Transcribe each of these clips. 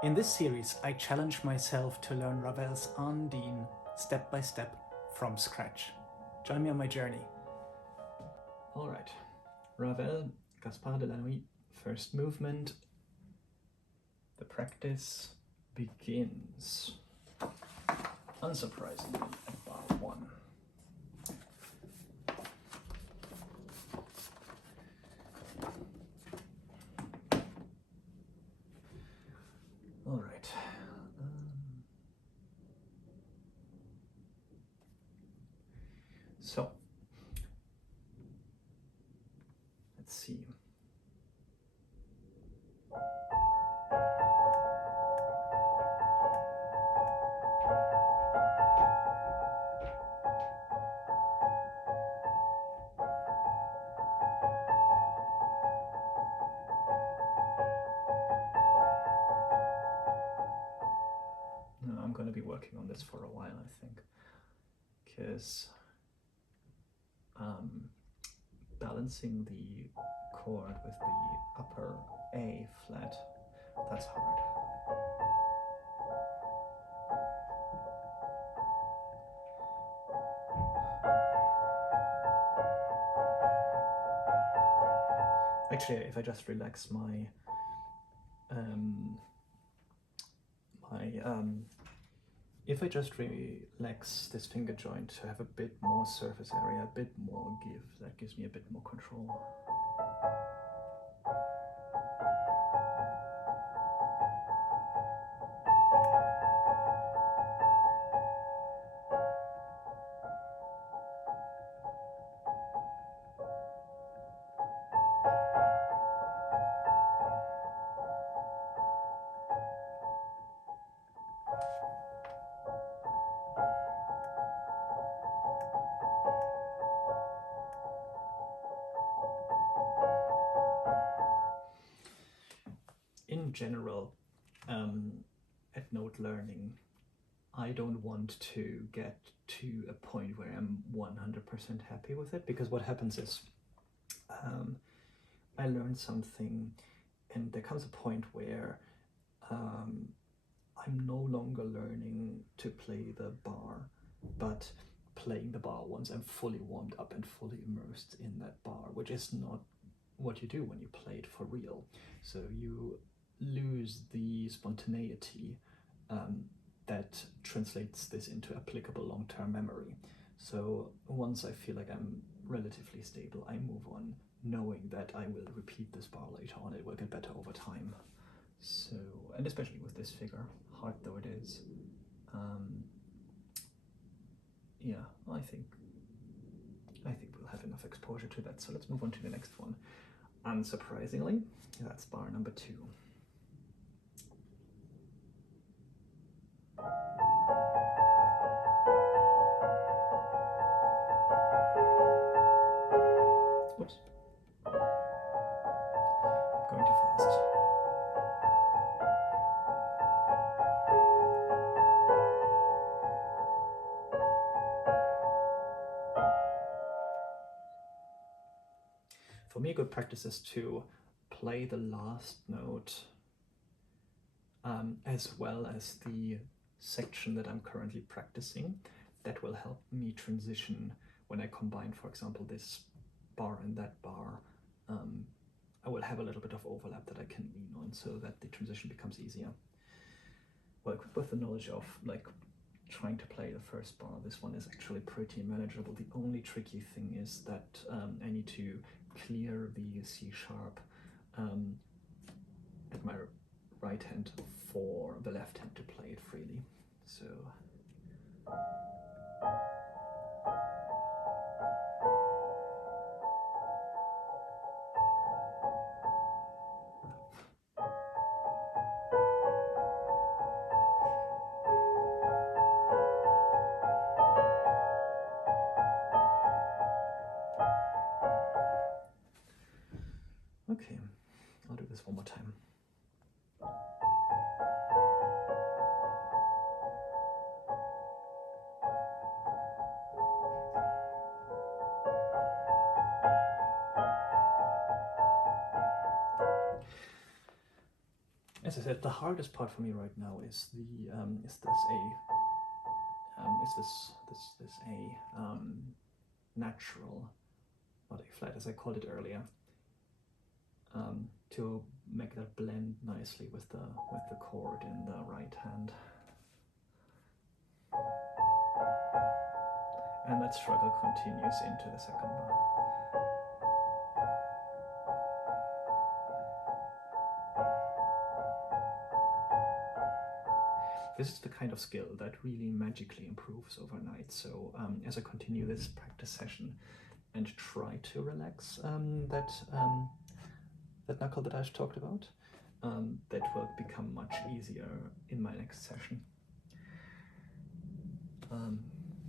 In this series, I challenge myself to learn Ravel's Ondine step by step from scratch. Join me on my journey. Alright, Ravel, Gaspard de la Nuit, first movement. The practice begins. Unsurprisingly, at bar 1. All right. So, let's see. I'm going to be working on this for a while, I think, because balancing the chord with the upper A flat, that's hard. Actually, if I just relax if I just relax this finger joint to have a bit more surface area, a bit more give, that gives me a bit more control. In general, at note learning, I don't want to get to a point where I'm 100% happy with it, because what happens is I learn something and there comes a point where I'm no longer learning to play the bar, but playing the bar once I'm fully warmed up and fully immersed in that bar, which is not what you do when you play it for real. So you lose the spontaneity that translates this into applicable long-term memory. So once I feel like I'm relatively stable, I move on, knowing that I will repeat this bar later on, it will get better over time. So, and especially with this figure, hard though it is, yeah, I think we'll have enough exposure to that. So let's move on to the next one. Unsurprisingly, that's bar number 2. Oops. Going too fast. For me, a good practice is to play the last note as well as the section that I'm currently practicing. That will help me transition when I combine, for example, this bar and that bar. I will have a little bit of overlap that I can lean on so that the transition becomes easier. Well, equipped with the knowledge of like trying to play the first bar, this one is actually pretty manageable. The only tricky thing is that I need to clear the C sharp at my right hand for the left hand to play it freely. So okay, I'll do this one more time. as I said, the hardest part for me right now is the this A natural, not A flat as I called it earlier, to make that blend nicely with the chord in the right hand. And that struggle continues into the second bar. This is the kind of skill that really magically improves overnight. So as I continue this practice session and try to relax that knuckle that I've talked about, that will become much easier in my next session.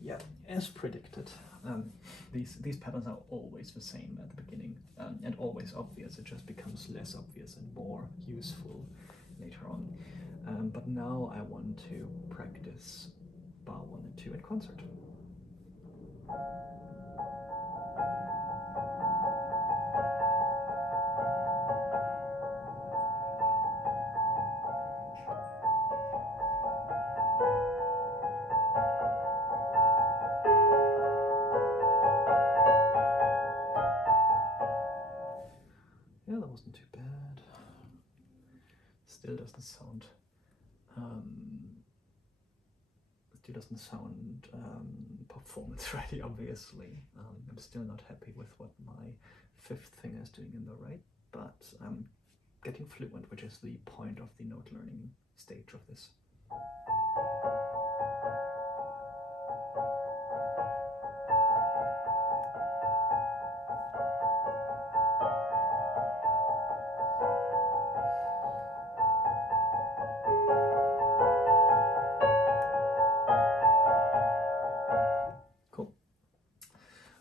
Yeah, as predicted, these patterns are always the same at the beginning and always obvious. It just becomes less obvious and more useful later on. But now I want to practice bar 1 and 2 in concert. Yeah, that wasn't too bad. Still doesn't sound performance ready, obviously. I'm still not happy with what my 5th finger is doing in the right, but I'm getting fluent, which is the point of the note learning stage of this.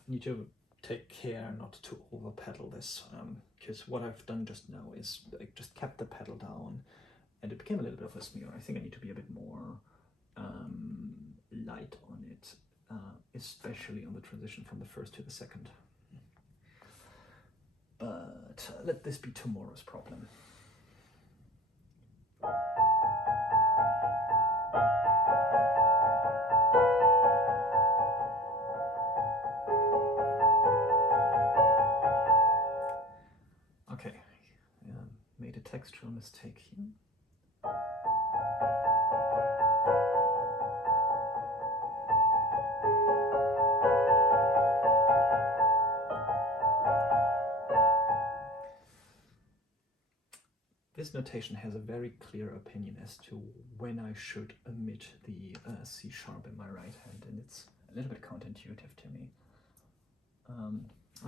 Need to take care not to over pedal this, because what I've done just now is I just kept the pedal down and it became a little bit of a smear. I think I need to be a bit more light on it, especially on the transition from the first to the second. But let this be tomorrow's problem. Okay, made a textural mistake here. This notation has a very clear opinion as to when I should omit the C sharp in my right hand, and it's a little bit counterintuitive to me.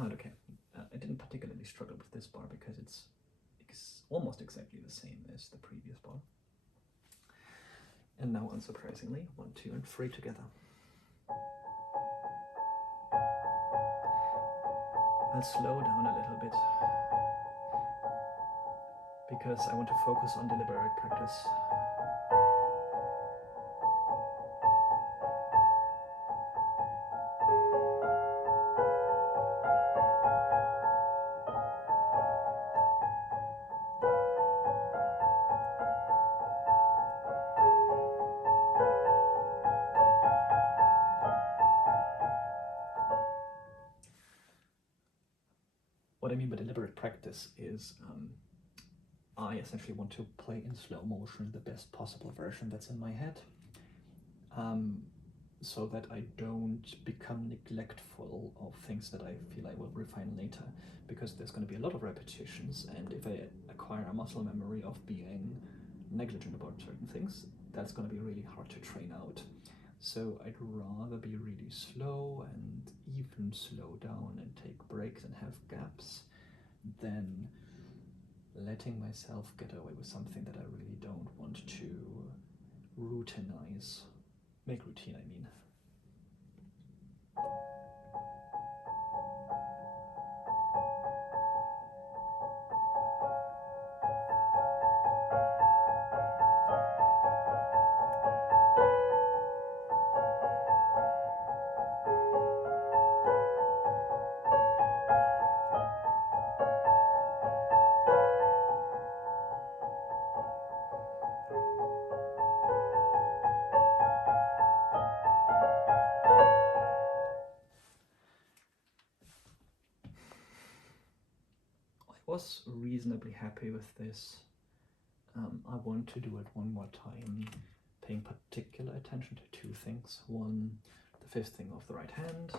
Okay, I didn't particularly struggle with this bar because it's almost exactly the same as the previous bar. And now, unsurprisingly, 1, 2, and 3 together. I'll slow down a little bit because I want to focus on deliberate practice. What I mean by deliberate practice is I essentially want to play in slow motion the best possible version that's in my head, so that I don't become neglectful of things that I feel I will refine later, because there's going to be a lot of repetitions, and if I acquire a muscle memory of being negligent about certain things, that's going to be really hard to train out. So I'd rather be really slow and even slow down and take breaks and have gaps than letting myself get away with something that I really don't want to routinize. Make routine, I mean. was reasonably happy with this. I want to do it one more time, paying particular attention to two things. One, the fifth thing of the right hand.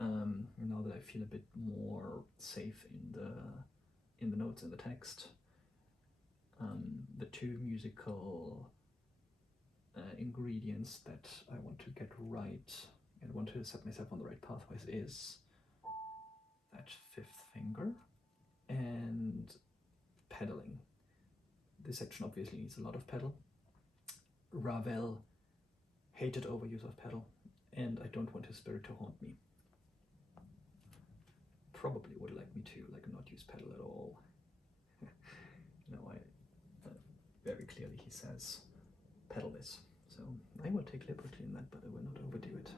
Now that I feel a bit more safe in the notes and the text. The two musical ingredients that I want to get right and want to set myself on the right pathways is that fifth finger and pedaling. This section obviously needs a lot of pedal. Ravel hated overuse of pedal, and I don't want his spirit to haunt me. Probably would like me to not use pedal at all. Very clearly he says pedal this, so I will take liberty in that, but I will not overdo it.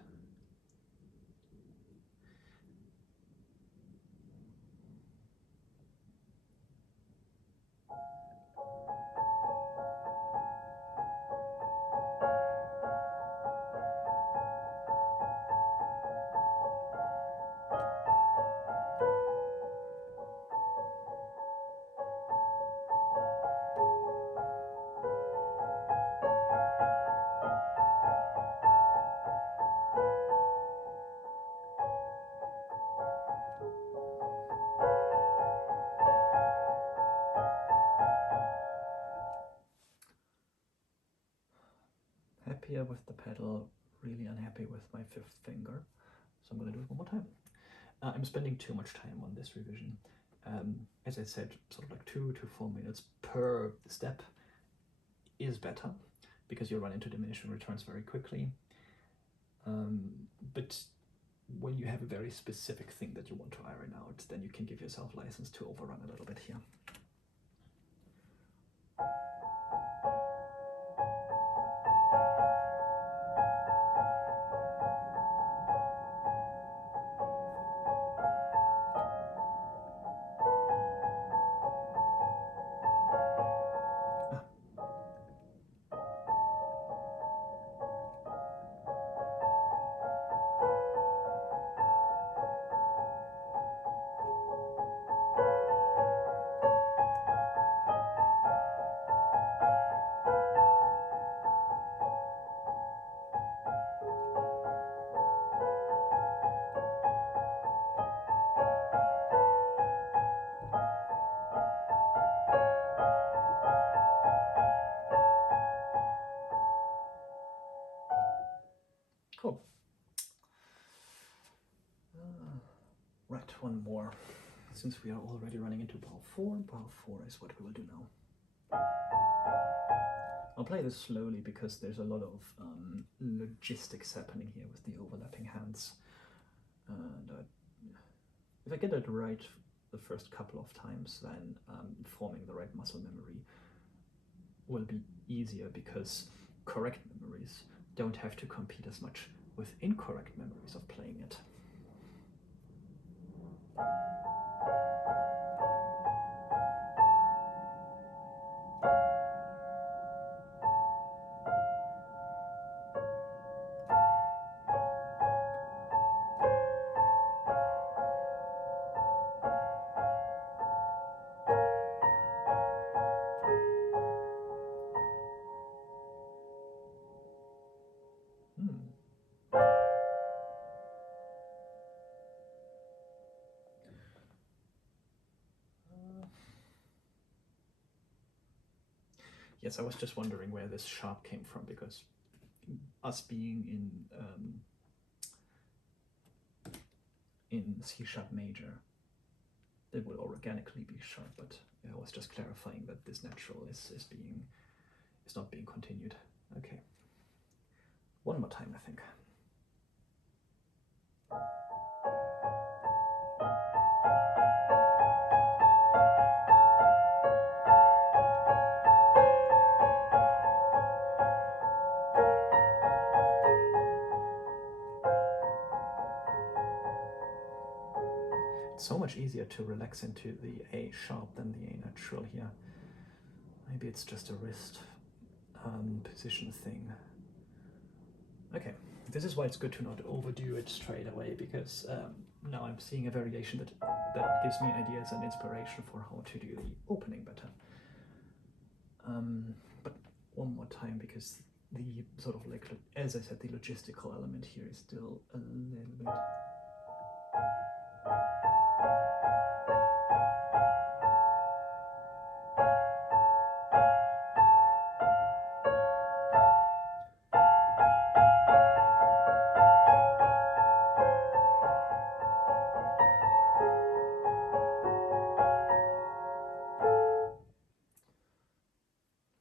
Happier with the pedal, really unhappy with my fifth finger, so I'm going to do it one more time. I'm spending too much time on this revision. As I said, sort of like 2 to 4 minutes per step is better, because you'll run into diminishing returns very quickly. But when you have a very specific thing that you want to iron out, then you can give yourself license to overrun a little bit here. Cool. Right, one more. Since we are already running into bar 4 is what we will do now. I'll play this slowly because there's a lot of logistics happening here with the overlapping hands. And if I get it right the first couple of times, then forming the right muscle memory will be easier, because correct memories don't have to compete as much with incorrect memories of playing it. Yes, I was just wondering where this sharp came from, because us being in C sharp major, it will organically be sharp, but I was just clarifying that this natural is not being continued. Okay, one more time, I think. So much easier to relax into the A sharp than the A natural here. Maybe it's just a wrist position thing. Okay, this is why it's good to not overdo it straight away, because now I'm seeing a variation that gives me ideas and inspiration for how to do the opening better. But one more time, because the sort of like, as I said, the logistical element here is still a little bit.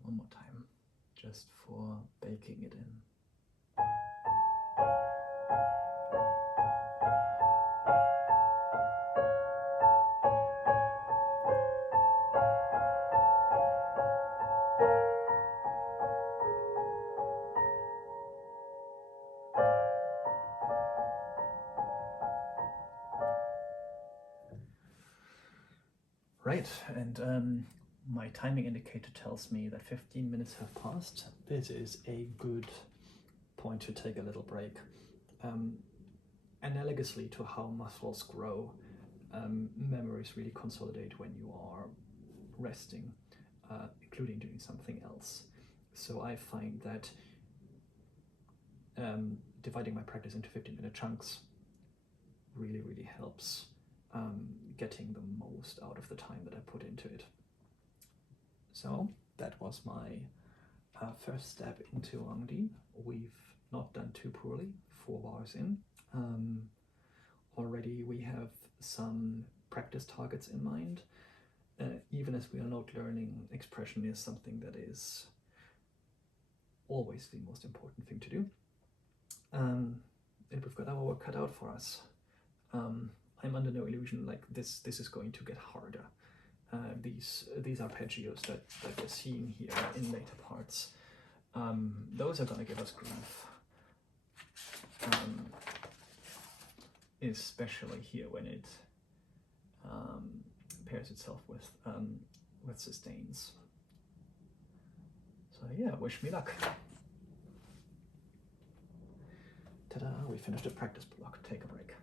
One more time, just for baking it in. Right, and my timing indicator tells me that 15 minutes have passed. This is a good point to take a little break. Analogously to how muscles grow, memories really consolidate when you are resting, including doing something else. So I find that dividing my practice into 15-minute chunks really, really helps getting the most out of the time that I put into it. So that was my first step into Ondine. We've not done too poorly, 4 bars in. Already we have some practice targets in mind. Even as we are not learning, expression is something that is always the most important thing to do. And we've got our work cut out for us. I'm under no illusion like this is going to get harder. These arpeggios that we're seeing here in later parts, those are going to give us grief. Especially here when it pairs itself with sustains. So yeah, wish me luck. Ta-da, we finished the practice block. Take a break.